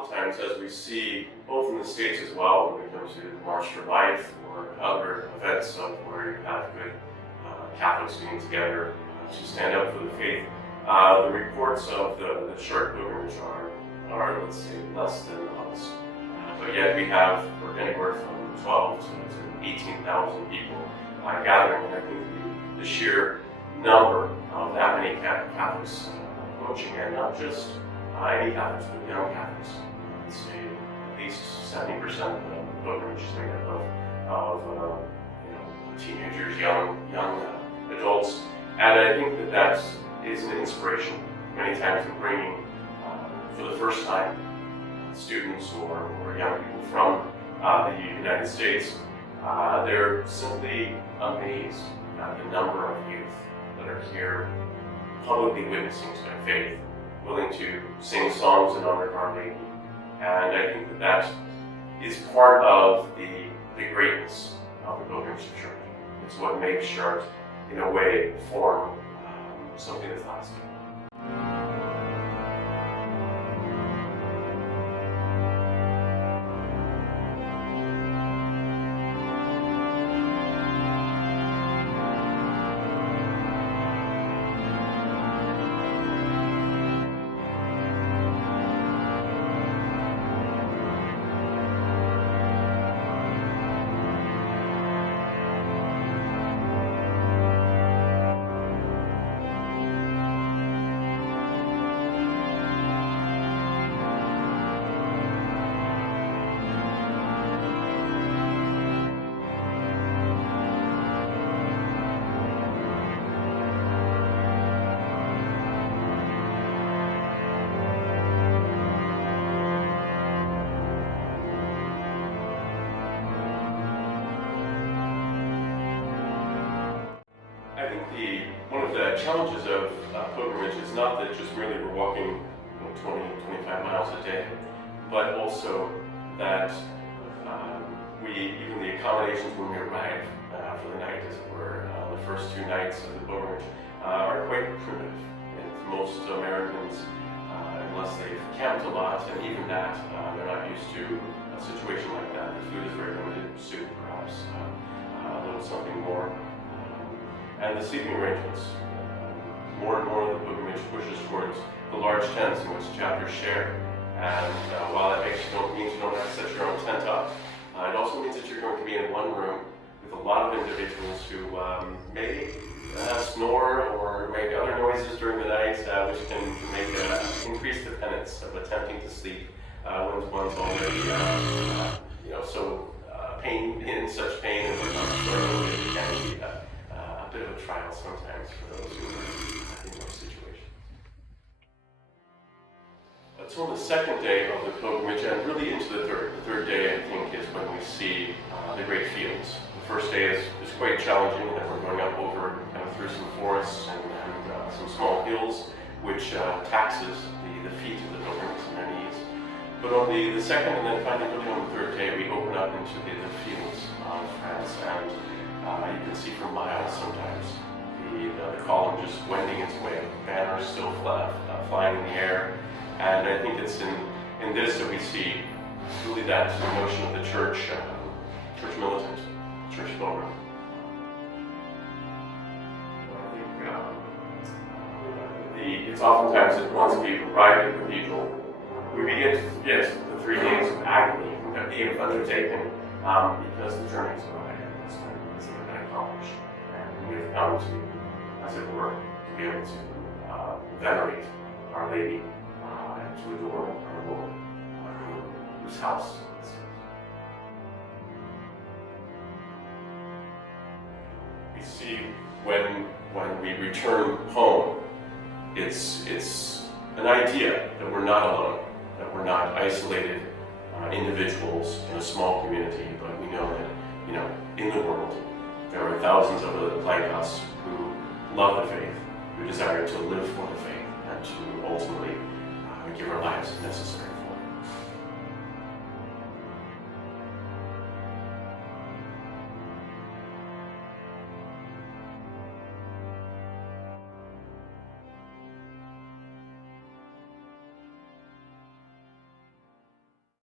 oftentimes, as we see both in the States as well, when it comes to the March for Life or other events of where you have good Catholics getting together to stand up for the faith, the reports of the Chartres Pilgrimage are, let's say, less than honest. But yet we have anywhere from 12 to 18,000 people gathering, and I think the sheer number of that many Catholics approaching, and not just any Catholics, but young Catholics. I'd say at least 70% of the pilgrimage is made up of teenagers, young adults, and I think that is an inspiration many times in bringing, for the first time, students or young people from the United States. They're simply amazed at the number of youth that are here publicly witnessing to their faith, willing to sing songs in honor of Our Lady. And I think that is part of the greatness of the Pilgrimage to Church. It's what makes Chartres, in a way, form something that's lasting. I think one of the challenges of pilgrimage is not that just merely we're walking 20, 25 miles a day, but also that even the accommodations when we arrive for the night, as it were, the first 2 nights of the pilgrimage, are quite primitive. And most Americans, unless they've camped a lot, and even that, they're not used to a situation like that. The food is very limited, soup perhaps, a little something more. And the sleeping arrangements. More and more the pilgrimage pushes towards the large tents in which chapters share. And while that means you don't have to set your own tent up, it also means that you're going to be in one room with a lot of individuals who may snore or make other noises during the night, which can increase the penance of attempting to sleep when one's already, in such pain and whatnot. So it can be a bit of a trial sometimes for those who are in those situations. So on the second day of the pilgrimage, and really into the third day, I think, is when we see the great fields. The first day is quite challenging, that we're going up over through some forests and some small hills, which taxes the feet of the pilgrims and their knees. But on the second, and then finally really on the third day, we open up into the fields of France, and you can see for miles sometimes the column just wending its way, banners still flying in the air. And I think it's in this that we see really that notion of the church militant, church pilgrim. It's oftentimes that once we arrive at the cathedral, we begin to forget the 3 days of agony that we have undertaken because the journey is arrived and it's been accomplished. And we have come to, as it were, to be able to venerate Our Lady and to adore our Lord, whose house is. We see when we return home, it's an idea that we're not alone, that we're not isolated individuals in a small community, but we know that, in the world, there are thousands of others like us who love the faith, who desire to live for the faith, and to ultimately give our lives if necessary.